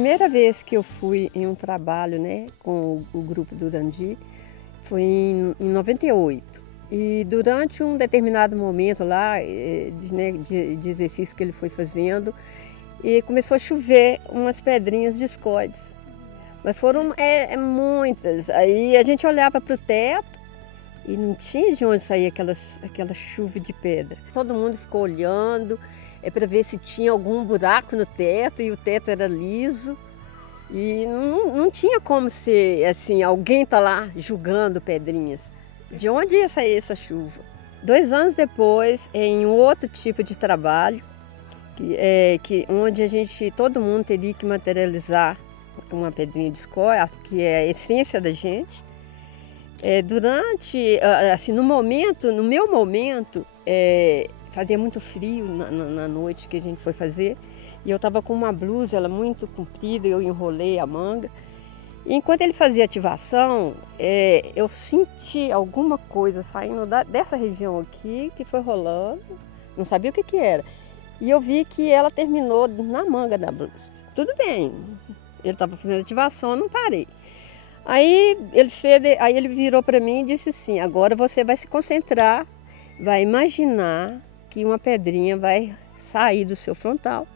primeira vez que eu fui em um trabalho, né, com o grupo do Urandi foi em 98. E durante um determinado momento lá, de exercício que ele foi fazendo, e começou a chover umas pedrinhas de discoides. Mas foram muitas. Aí a gente olhava para o teto e não tinha de onde sair aquela chuva de pedra. Todo mundo ficou olhando para ver se tinha algum buraco no teto, e o teto era liso. E não tinha como ser assim, alguém tá lá julgando pedrinhas. De onde ia sair essa chuva? 2 anos depois, em um outro tipo de trabalho, onde todo mundo teria que materializar uma pedrinha de escória, que é a essência da gente. No meu momento, fazia muito frio na noite que a gente foi fazer, e eu estava com uma blusa, ela muito comprida, eu enrolei a manga. E enquanto ele fazia ativação, eu senti alguma coisa saindo dessa região aqui, que foi rolando, não sabia o que era. E eu vi que ela terminou na manga da blusa. Tudo bem, ele estava fazendo ativação, eu não parei. Aí ele virou para mim e disse assim: agora você vai se concentrar, vai imaginar que uma pedrinha vai sair do seu frontal.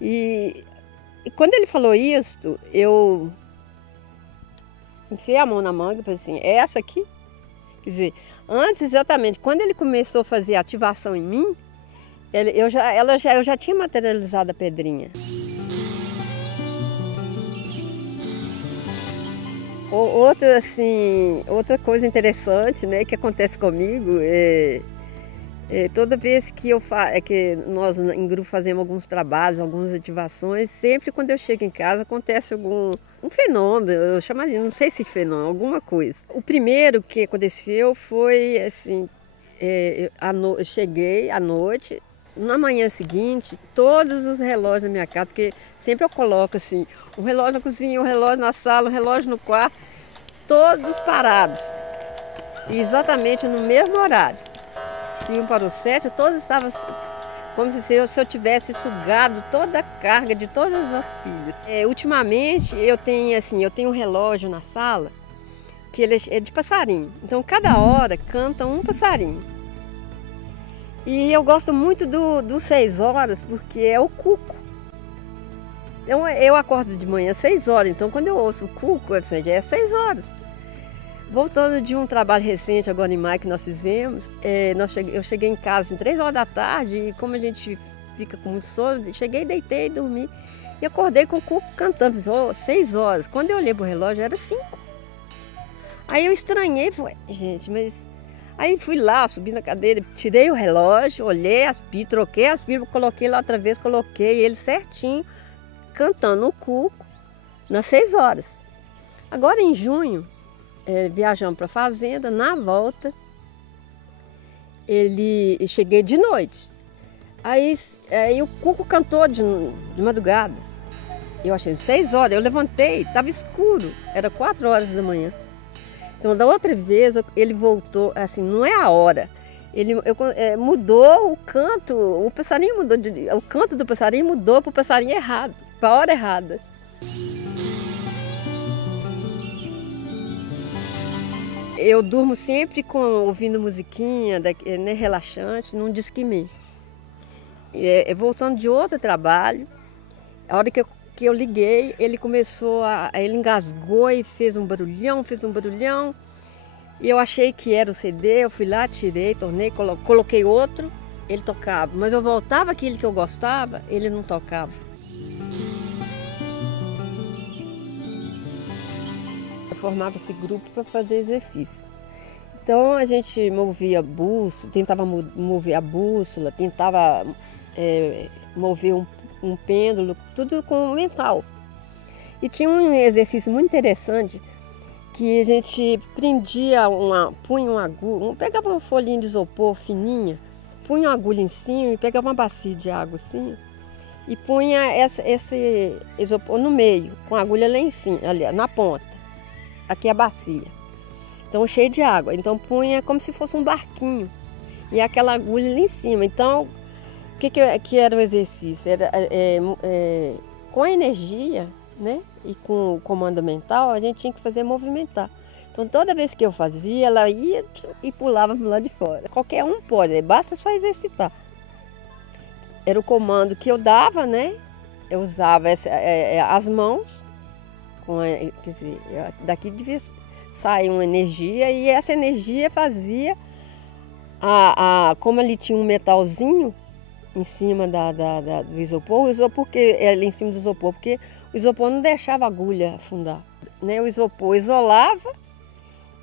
E quando ele falou isso, eu enfiei a mão na manga e falei assim: é essa aqui? Quer dizer, antes exatamente, quando ele começou a fazer a ativação em mim, eu já tinha materializado a pedrinha. Outra coisa interessante, né, que acontece comigo toda vez que que nós em grupo fazemos alguns trabalhos, algumas ativações, sempre quando eu chego em casa acontece um fenômeno, eu chamaria, não sei se fenômeno, alguma coisa. O primeiro que aconteceu foi assim, eu cheguei à noite, na manhã seguinte, todos os relógios da minha casa, porque sempre eu coloco assim, um relógio na cozinha, um relógio na sala, um relógio no quarto, todos parados, exatamente no mesmo horário. 5 para o 7, todos estavam como se eu tivesse sugado toda a carga de todas as pilhas. Ultimamente eu tenho um relógio na sala que ele é de passarinho. Então cada hora canta um passarinho. E eu gosto muito do 6 horas porque é o cuco. Então eu acordo de manhã às 6 horas, então quando eu ouço o cuco, já é 6 horas. Voltando de um trabalho recente agora em maio que nós fizemos, eu cheguei em casa às 3 horas da tarde e como a gente fica com muito sono, cheguei, deitei, dormi e acordei com o cuco cantando, 6 horas. Quando eu olhei para o relógio era 5. Aí eu estranhei, falei, gente, mas... Aí fui lá, subi na cadeira, tirei o relógio, olhei as pilhas, troquei as pilhas, coloquei lá outra vez, coloquei ele certinho, cantando o cuco nas 6 horas. Agora em junho, viajamos para a fazenda, na volta, cheguei de noite. Aí o cuco cantou de madrugada. Eu achei 6 horas, eu levantei, estava escuro, era 4 horas da manhã. Então da outra vez ele voltou, assim, não é a hora. Mudou o canto, o passarinho mudou, o canto do passarinho mudou para o passarinho errado, para a hora errada. Eu durmo sempre ouvindo musiquinha, né, relaxante, num Discman. Voltando de outro trabalho, a hora que eu liguei, ele ele engasgou e fez um barulhão. E eu achei que era o CD, eu fui lá, tirei, tornei, coloquei outro, ele tocava. Mas eu voltava aquele que eu gostava, ele não tocava. Formava esse grupo para fazer exercício. Então a gente movia a bússola, tentava mover a bússola, tentava mover um pêndulo, tudo com o mental. E tinha um exercício muito interessante que a gente punha uma agulha, pegava uma folhinha de isopor fininha, punha uma agulha em cima e pegava uma bacia de água assim e punha esse isopor no meio, com a agulha lá em cima, ali na ponta. Aqui é a bacia, então cheio de água, então punha como se fosse um barquinho e aquela agulha lá em cima. Então o que era o exercício? Era com a energia, né, e com o comando mental, a gente tinha que fazer movimentar. Então toda vez que eu fazia, ela ia e pulava para o lado de fora. Qualquer um pode, basta só exercitar. Era o comando que eu dava, né? Eu usava as mãos, quer dizer, daqui devia sair uma energia e essa energia fazia, como ali tinha um metalzinho em cima do isopor, o isopor porque ali em cima do isopor, porque o isopor não deixava a agulha afundar, né? O isopor isolava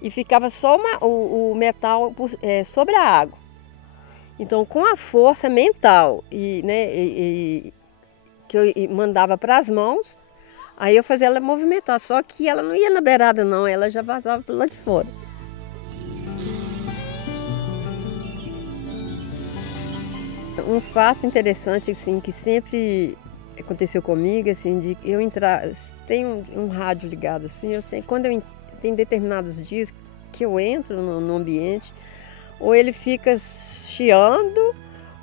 e ficava só o metal sobre a água. Então, com a força mental que eu mandava para as mãos, aí eu fazia ela movimentar. Só que ela não ia na beirada, não, ela já vazava para lá de fora. Um fato interessante, assim, que sempre aconteceu comigo, assim, de eu entrar, tem um rádio ligado, assim, eu sei, tem determinados dias que eu entro no ambiente, ou ele fica chiando,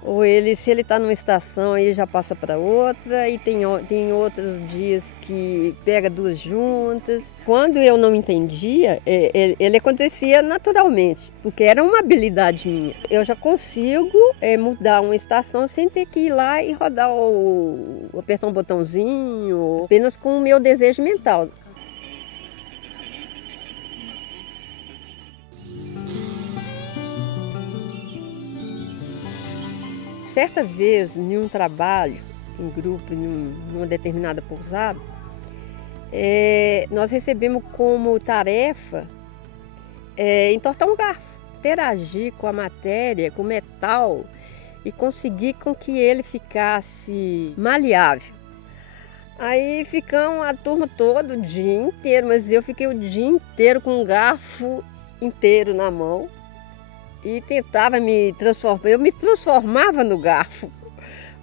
ou se ele está numa estação, aí já passa para outra, e tem outros dias que pega duas juntas. Quando eu não entendia, ele acontecia naturalmente, porque era uma habilidade minha. Eu já consigo mudar uma estação sem ter que ir lá e rodar apertar um botãozinho, apenas com o meu desejo mental. Certa vez, em um trabalho, em grupo, numa determinada pousada, nós recebemos como tarefa entortar um garfo, interagir com a matéria, com o metal e conseguir com que ele ficasse maleável. Aí ficamos a turma toda o dia inteiro, mas eu fiquei o dia inteiro com um garfo inteiro na mão. E tentava me transformar, eu me transformava no garfo,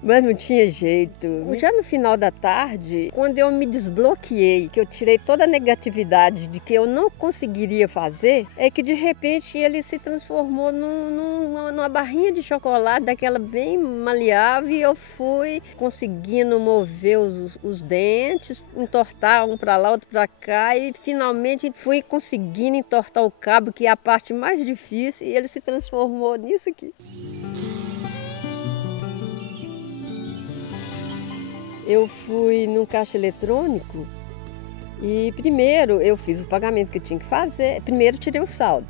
mas não tinha jeito. Já no final da tarde, quando eu me desbloqueei, que eu tirei toda a negatividade de que eu não conseguiria fazer, é que de repente ele se transformou numa barrinha de chocolate, daquela bem maleável, e eu fui conseguindo mover os dentes, entortar um para lá, outro para cá, e finalmente fui conseguindo entortar o cabo, que é a parte mais difícil, e ele se transformou nisso aqui. Eu fui num caixa eletrônico e primeiro eu fiz o pagamento que eu tinha que fazer. Primeiro tirei o saldo.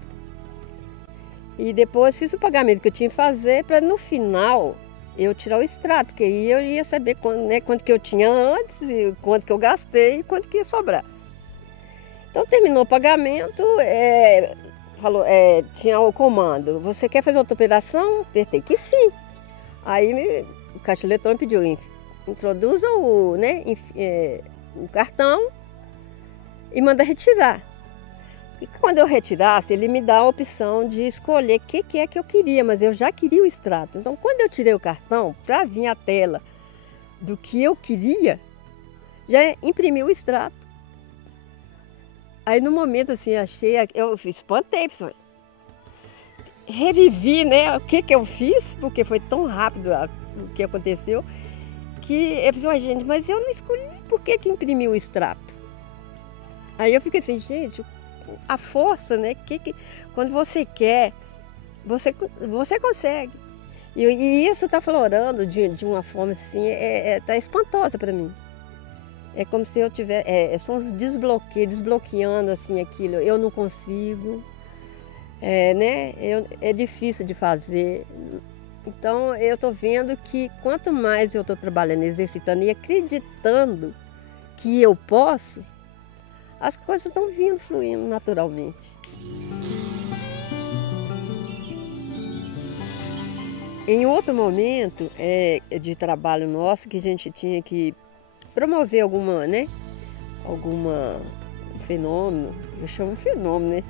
E depois fiz o pagamento que eu tinha que fazer para no final eu tirar o extrato, porque aí eu ia saber quanto que eu tinha antes, e quanto que eu gastei e quanto que ia sobrar. Então terminou o pagamento, tinha o comando, você quer fazer outra operação? Apertei que sim. Aí o caixa eletrônico pediu, introduza o cartão e manda retirar. E quando eu retirasse, ele me dá a opção de escolher o que é que eu queria, mas eu já queria o extrato. Então, quando eu tirei o cartão, para vir a tela do que eu queria, já imprimi o extrato. Aí, no momento, assim, eu espantei, pessoal. Revivi, né, o que eu fiz, porque foi tão rápido o que aconteceu, que eu falei, gente, mas eu não escolhi, por que imprimiu o extrato? Aí eu fiquei assim, gente, a força, né? Quando você quer, você consegue. E isso está florando de uma forma assim, tá espantosa para mim. É como se eu são os desbloqueando assim aquilo. Eu não consigo, né? É difícil de fazer. Então eu estou vendo que quanto mais eu estou trabalhando, exercitando e acreditando que eu posso, as coisas estão vindo, fluindo naturalmente. Em outro momento de trabalho nosso, que a gente tinha que promover algum fenômeno, eu chamo de fenômeno, né?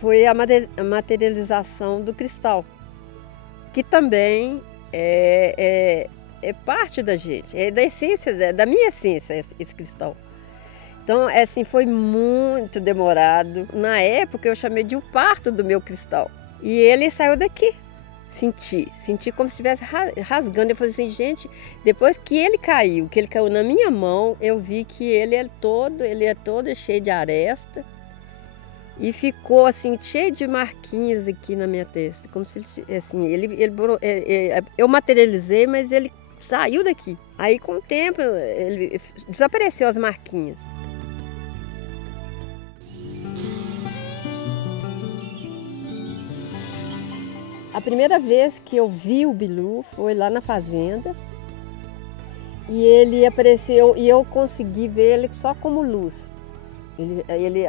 Foi a materialização do cristal, que também é parte da gente, é da essência, da minha essência, esse cristal. Então, assim, foi muito demorado. Na época, eu chamei de o parto do meu cristal. E ele saiu daqui, Senti como se estivesse rasgando. Eu falei assim, gente, depois que ele caiu na minha mão, eu vi que ele é todo cheio de aresta e ficou assim, cheio de marquinhas aqui na minha testa, como se ele, assim, eu materializei, mas ele saiu daqui. Aí com o tempo, ele desapareceu as marquinhas. A primeira vez que eu vi o Bilu foi lá na fazenda e ele apareceu e eu consegui ver ele só como luz. Ele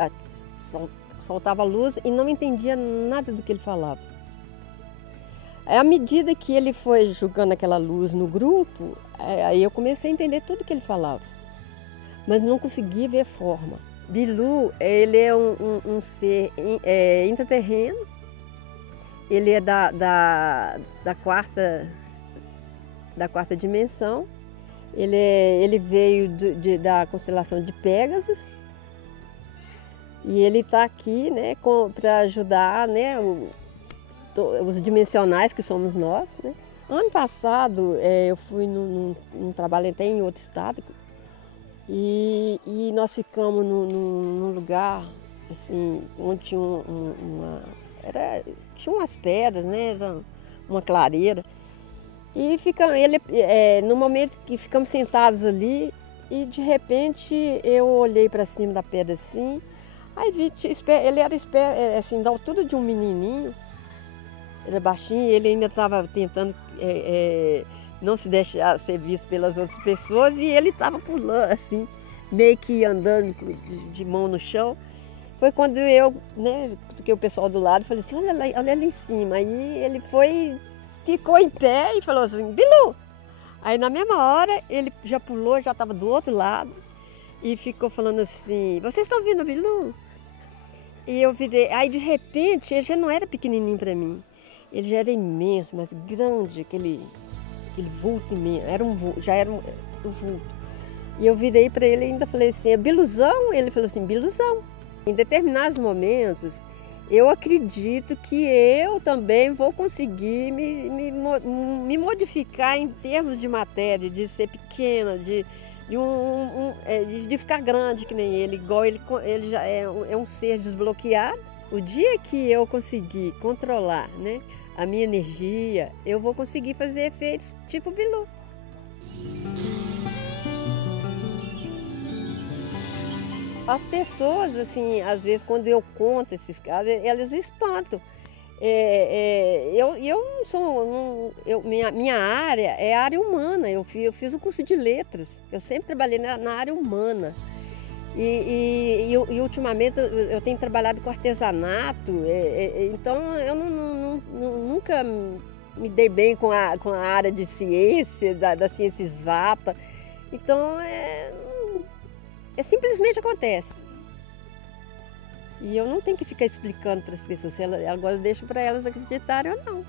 soltava luz e não entendia nada do que ele falava. À medida que ele foi jogando aquela luz no grupo, aí eu comecei a entender tudo que ele falava, mas não conseguia ver forma. Bilu, ele é um ser intraterreno. Ele é da quarta dimensão. Ele veio da constelação de Pégasus. E ele está aqui, né, para ajudar, né, os dimensionais que somos nós, né. Ano passado eu fui num trabalho até em outro estado e nós ficamos num lugar assim, onde tinha tinha umas pedras, né? Era uma clareira. E no momento que ficamos sentados ali, e de repente eu olhei para cima da pedra assim, aí vi, ele era assim, da altura de um menininho, ele era baixinho, ele ainda estava tentando não se deixar ser visto pelas outras pessoas, e ele estava pulando assim, meio que andando de mão no chão. Foi quando eu, né, cutuquei o pessoal do lado e falei assim, olha lá em cima. Aí ele ficou em pé e falou assim, Bilu! Aí na mesma hora ele já pulou, já estava do outro lado e ficou falando assim, vocês estão vendo o Bilu? E eu virei, aí de repente ele já não era pequenininho para mim, ele já era imenso, mas grande, aquele vulto imenso, já era um vulto. E eu virei para ele e ainda falei assim, é Biluzão? Ele falou assim, Biluzão. Em determinados momentos, eu acredito que eu também vou conseguir me modificar em termos de matéria, de ser pequena, de ficar grande que nem ele, igual ele já é um ser desbloqueado. O dia que eu conseguir controlar, né, a minha energia, eu vou conseguir fazer efeitos tipo Bilu. As pessoas, assim, às vezes, quando eu conto esses casos, elas espantam. Eu não sou... minha área é a área humana. Eu fiz o curso de letras. Eu sempre trabalhei na área humana. E ultimamente eu tenho trabalhado com artesanato. Então, eu nunca me dei bem com a área de ciência, da ciência exata. Então, simplesmente acontece. E eu não tenho que ficar explicando para as pessoas, agora eu deixo para elas acreditarem ou não.